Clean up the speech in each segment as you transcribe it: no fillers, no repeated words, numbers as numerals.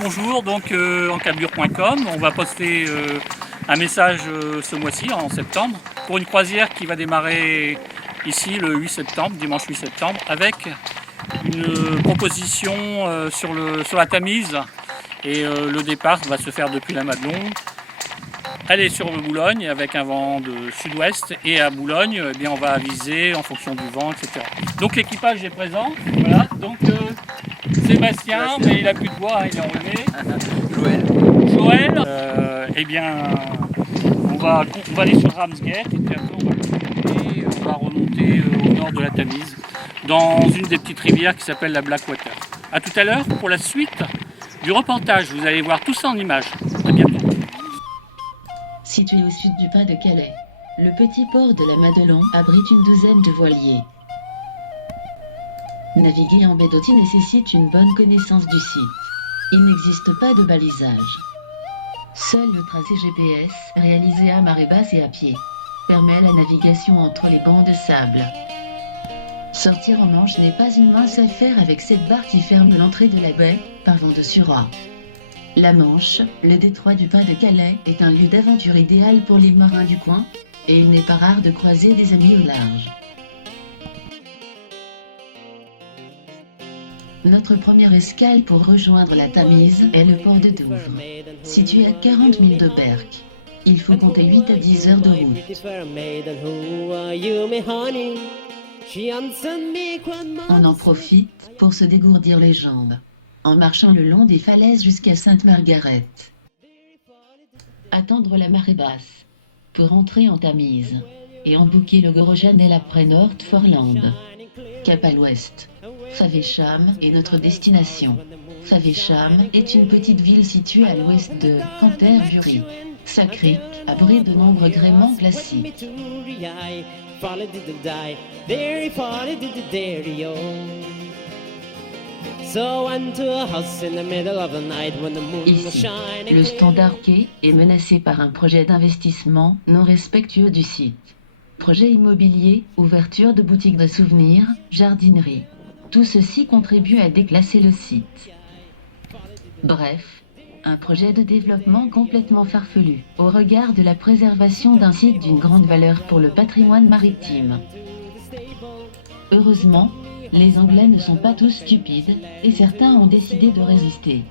Bonjour, donc encablure.com, on va poster un message ce mois-ci, en septembre, pour une croisière qui va démarrer ici le 8 septembre, dimanche 8 septembre, avec une proposition sur la Tamise. Et le départ va se faire depuis la Madelon. Elle est sur Boulogne avec un vent de sud-ouest, et à Boulogne, eh bien, on va aviser en fonction du vent, etc. Donc l'équipage est présent, voilà, donc Sébastien, mais il n'a plus de voix, il est enlevé. Joël, eh bien, on va aller sur Ramsgate et puis après on va remonter au nord de la Tamise, dans une des petites rivières qui s'appelle la Blackwater. A tout à l'heure pour la suite du reportage, vous allez voir tout ça en images. À bientôt. Situé au sud du pas de Calais, le petit port de la Madelon abrite une douzaine de voiliers. Naviguer en baie d'Auty nécessite une bonne connaissance du site. Il n'existe pas de balisage. Seul le tracé GPS, réalisé à marée basse et à pied, permet la navigation entre les bancs de sable. Sortir en Manche n'est pas une mince affaire avec cette barre qui ferme l'entrée de la baie par vent de suroît. La Manche, le détroit du pas de Calais, est un lieu d'aventure idéal pour les marins du coin, et il n'est pas rare de croiser des amis au large. Notre première escale pour rejoindre la Tamise est le port de Douvres, situé à 40 milles de Berck. Il faut compter 8 à 10 heures de route. On en profite pour se dégourdir les jambes, en marchant le long des falaises jusqu'à Sainte-Margaret. Attendre la marée basse pour entrer en Tamise et embouquer le Gorojanel après Nord-Forland. Cap à l'ouest, Favesham est notre destination. Favesham est une petite ville située à l'ouest de Canterbury. Sa crique abrite de nombreux gréements glaciques. Ici, le Standard Quai est menacé par un projet d'investissement non respectueux du site. Projet immobilier, ouverture de boutiques de souvenirs, jardinerie. Tout ceci contribue à déclasser le site. Bref, un projet de développement complètement farfelu, au regard de la préservation d'un site d'une grande valeur pour le patrimoine maritime. Heureusement, les Anglais ne sont pas tous stupides, et certains ont décidé de résister.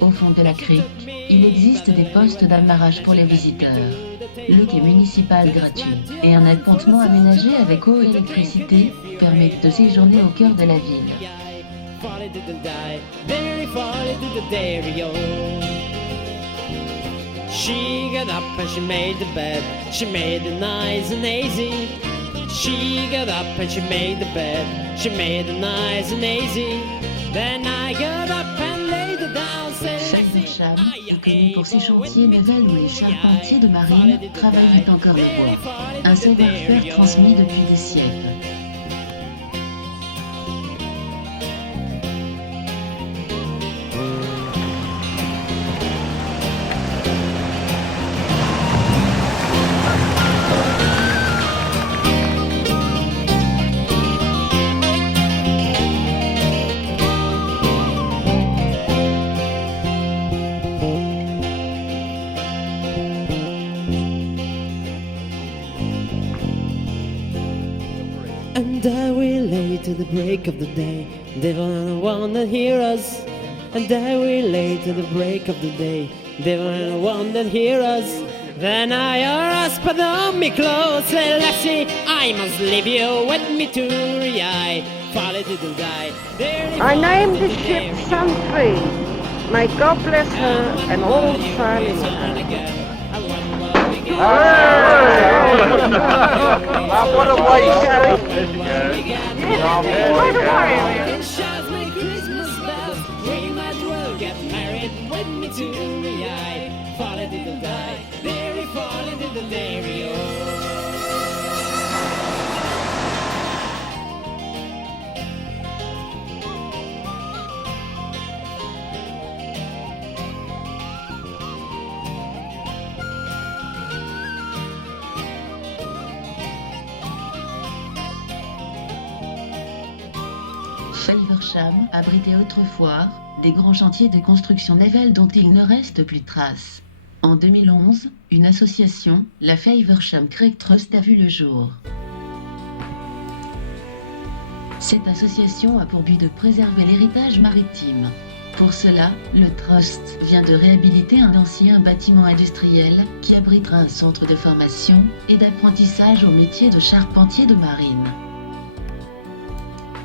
Au fond de la crique, il existe des postes d'amarrage pour les visiteurs, le quai municipal gratuit et un appontement aménagé avec eau et électricité permettent de séjourner au cœur de la ville. She got up and she made the bed, she made it nice and easy. She got up and she made the bed, she made it nice and easy. Then I got up and laid it down. Favesham est connu pour ses chantiers navals où les charpentiers de marine travaillent encore le bois, un savoir-faire transmis depuis des siècles. And I will lay to the break of the day. They don't want to hear us. And I will lay to the break of the day. They don't want to hear us. Then I ask, but on me close, say, lassie, I must leave you with me to the eye. Follow to the die. I named the ship Sun-Free. May God bless her and all sailing with her. What a waste! Faversham abritait autrefois des grands chantiers de construction navale dont il ne reste plus trace. En 2011, une association, la Faversham Creek Trust, a vu le jour. Cette association a pour but de préserver l'héritage maritime. Pour cela, le Trust vient de réhabiliter un ancien bâtiment industriel qui abritera un centre de formation et d'apprentissage au métier de charpentier de marine.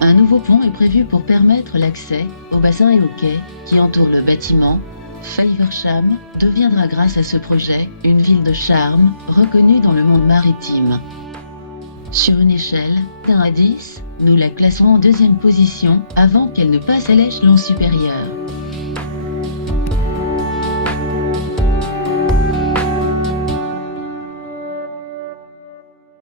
Un nouveau pont est prévu pour permettre l'accès aux bassins et aux quais qui entourent le bâtiment. Faversham deviendra grâce à ce projet une ville de charme reconnue dans le monde maritime. Sur une échelle d'1 à 10, nous la classerons en 2e position avant qu'elle ne passe à l'échelon supérieur.